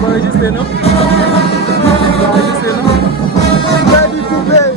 va enregistrer, non? Ça va enregistrer, non? Ready to play.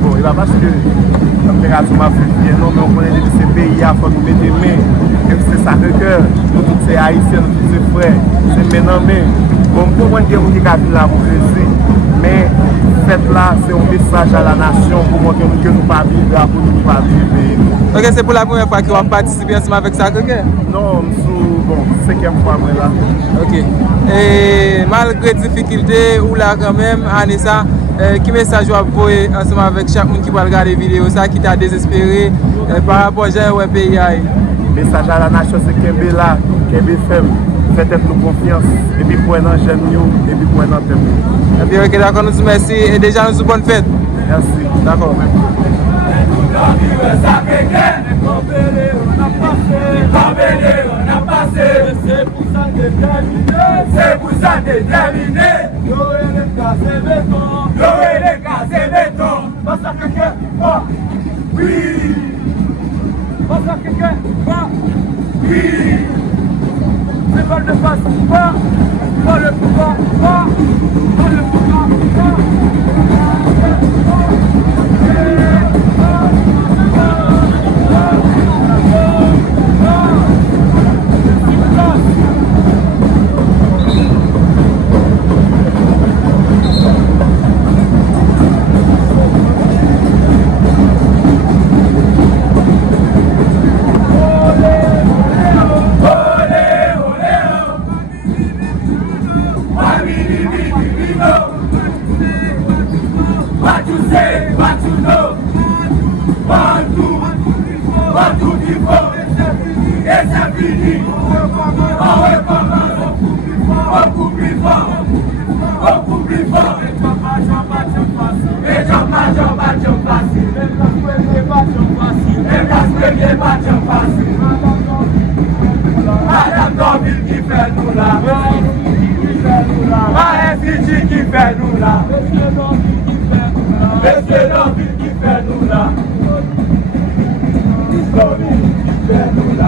Bon, et pas parce que comme fédération africaine, non, mais on connaît de ces pays, il faut nous mettre des mains. Et c'est ça que cœur, nous tous ces haïtiens, nous tous ces frères, c'est maintenant mais. Bon, pour moi, il y a des gens qui là pour plaisir, mais faites là, c'est un message à la nation pour montrer que nous ne pas vivre, pour nous pas vivre. Ok, c'est pour la première fois que vous participez ensemble avec ça, ok? Non, bon, 5e fois moi là. Ok. Et malgré les difficultés, ou là quand même, Anissa, qui message vous envoyez ensemble avec chaque monde qui va regarder la vidéo, ça qui t'a désespéré par rapport à pays? Message à la nation, c'est Kembe là, Kembe femme, faites nous confiance, et puis pour un jeune et puis pour un thème. Et puis ok, d'accord, nous vous merci et déjà nous vous bonne fête. Merci. D'accord. C'est pour ça déterminé. C'est pour ça déterminé. L'eau et les gaz et béton. L'eau et les gaz et béton. Parce que quelqu'un va. Oui. Parce que quelqu'un va. Oui. C'est pas de face. Va. Pas le pouvoir. Va. Pas le pouvoir. Va. What you say, what you know. One, two, three, four. Et c'est fini. On recommence. Beaucoup plus fort. Beaucoup plus fort. Et j'en facile. Et gaspiller pas j'en facile. Madame Dorville qui fait nous là. Fiji qui fait nous là. Monsieur Dorville qui fait nous là. Dorville qui fait nous là.